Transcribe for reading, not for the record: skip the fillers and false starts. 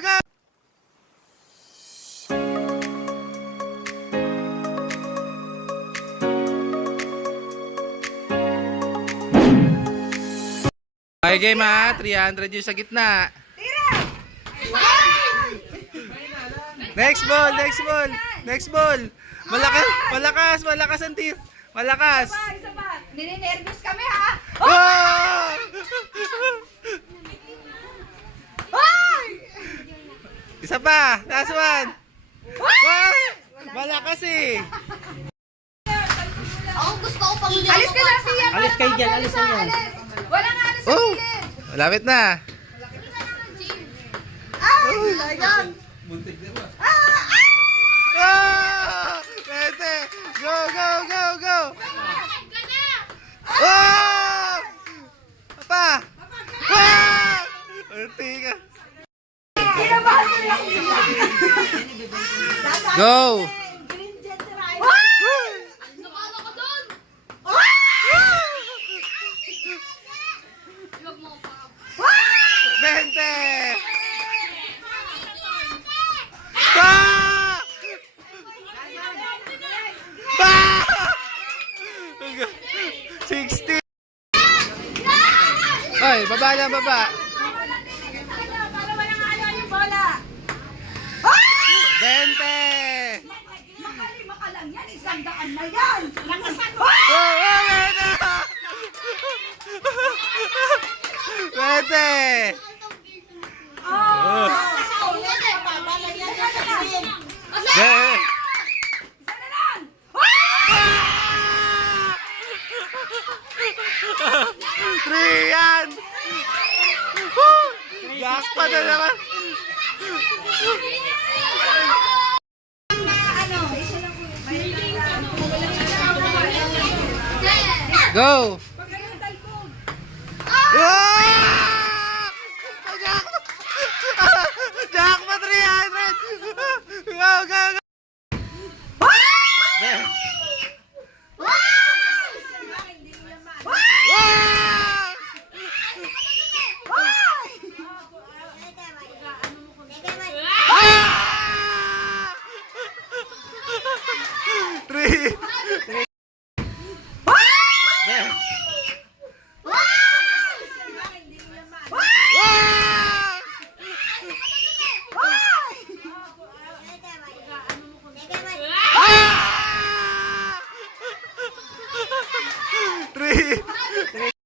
go! Okay, game ha. 300 yung sa gitna. Next ball, next ball. Next ball. Malakas, malakas, malakas ang tip. Malakas. Isa pa. Nininervous kami ha. Oh! Isa pa. Last one. Oh! Malakas eh. Ako gusto ko pang Alis ka na, Tia. Alis kayo dyan, alis kayo dyan. Wala nga alis sa Oh! gilid. Malapit na. Ay, lagang. Oh! Pwede. Go, go, go, go. Oh! Pa! Ah! Ulti ka. Kinabahan mo lang. Go! Green jet ride. Nakala ko doon! Huwag mo pa. 20! Pa! Pa! 60! Ay, baba na, baba. Para walang ano yung bola. 20! Makalima ka lang yan. 100 na yan. Lakasan mo. Oh, wala na! 20! Oh. Eh. Isa na lang. Trian! Jackpot na naman! Go! Ah! Jackpot 300! Go, go, go! Ah! Three!